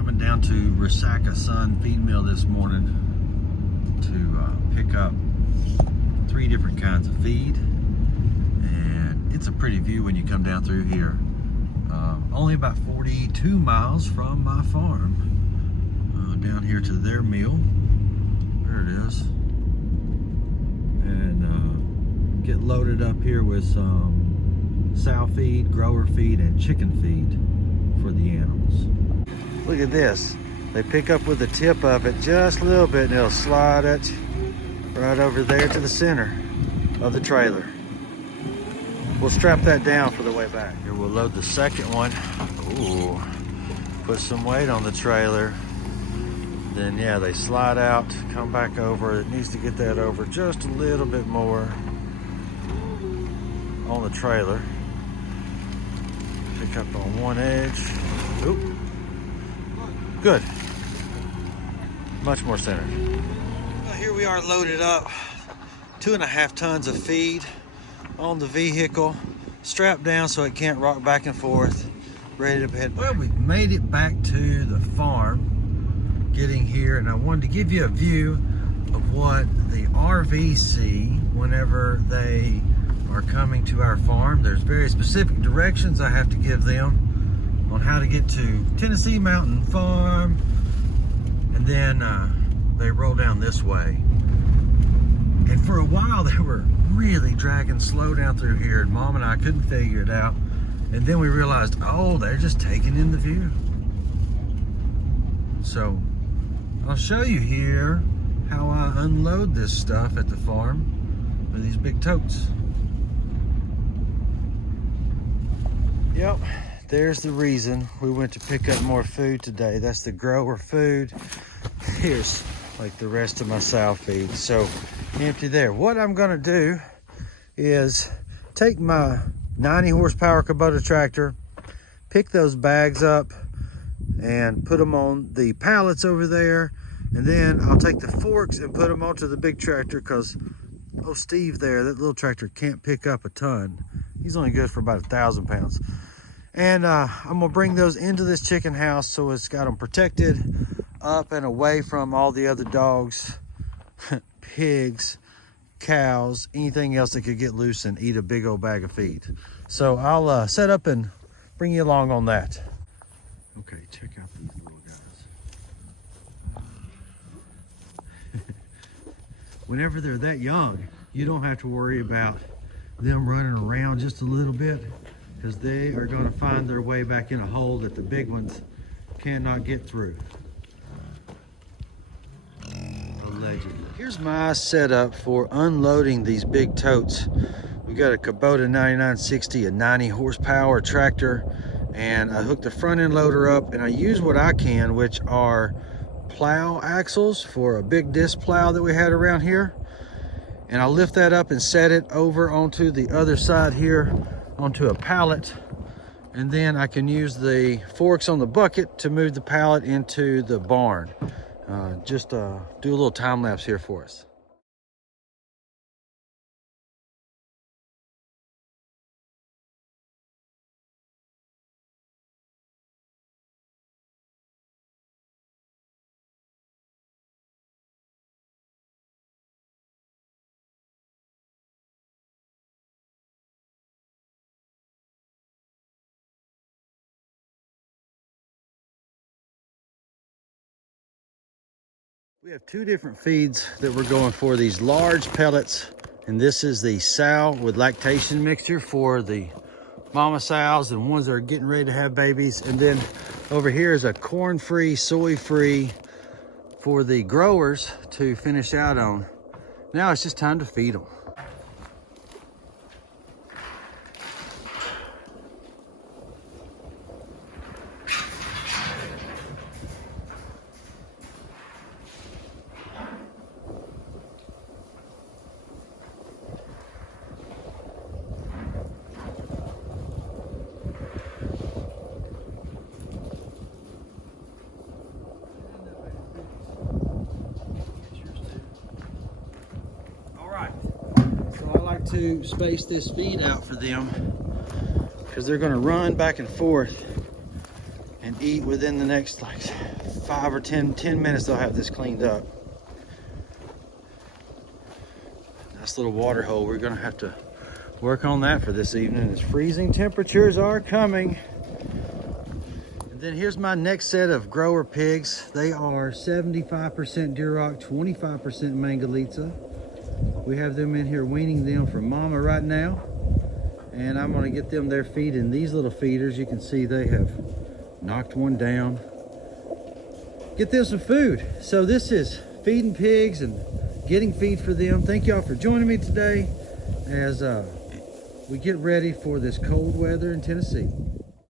Coming down to Resaca Sun Feedmill this morning to pick up 3 different kinds of feed, and it's a pretty view when you come down through here. Only about 42 miles from my farm, down here to their mill. There it is. And get loaded up here with some sow feed, grower feed, and chicken feed for the animals. Look at this. They pick up with the tip of it just a little bit and it'll slide it right over there to the center of the trailer. We'll strap that down for the way back. Here we'll load the second one. Ooh, put some weight on the trailer. Then yeah, they slide out, come back over. It needs to get that over just a little bit more on the trailer. Pick up on one edge. Oop. Good. Much more centered. Well, here we are loaded up. 2.5 tons of feed on the vehicle, strapped down so it can't rock back and forth, ready to head. Well, we've made it back to the farm, getting here, and I wanted to give you a view of what the RVs see whenever they are coming to our farm. There's very specific directions I have to give them on how to get to Tennessee Mountain Farm, and then they roll down this way. And for a while they were really dragging slow down through here, and Mom and I couldn't figure it out. And then we realized, oh, they're just taking in the view. So I'll show you here how I unload this stuff at the farm with these big totes. Yep, there's the reason we went to pick up more food today. That's the grower food. Here's like the rest of my sow feed. So empty there. What I'm gonna do is take my 90 horsepower Kubota tractor, pick those bags up and put them on the pallets over there, and then I'll take the forks and put them onto the big tractor, because oh, Steve there, that little tractor can't pick up a ton. He's only good for about 1,000 pounds. And I'm gonna bring those into this chicken house so it's got them protected up and away from all the other dogs, pigs, cows, anything else that could get loose and eat a big old bag of feed. So I'll set up and bring you along on that. Okay, check out these little guys. Whenever they're that young, you don't have to worry about them running around just a little bit, because they are going to find their way back in a hole that the big ones cannot get through. Allegedly. Here's my setup for unloading these big totes. We got a Kubota 9960, a 90 horsepower tractor, and I hooked the front end loader up, and I use what I can, which are plow axles for a big disc plow that we had around here. And I'll lift that up and set it over onto the other side here, onto a pallet, and then I can use the forks on the bucket to move the pallet into the barn. Just do a little time lapse here for us. We have 2 different feeds that we're going for, these large pellets, and this is the sow with lactation mixture for the mama sows and ones that are getting ready to have babies. And then over here is a corn-free, soy-free for the growers to finish out on. Now it's just time to feed them. To space this feed out for them, because they're going to run back and forth and eat within the next like 5 or 10 minutes. They'll have this cleaned up. Nice little water hole. We're gonna have to work on that for this evening, as freezing temperatures are coming. And then here's my next set of grower pigs. They are 75% Duroc, 25% Mangalitsa. We have them in here weaning them for mama right now. And I'm gonna get them their feed in these little feeders. You can see they have knocked one down. Get them some food. So this is feeding pigs and getting feed for them. Thank y'all for joining me today as we get ready for this cold weather in Tennessee.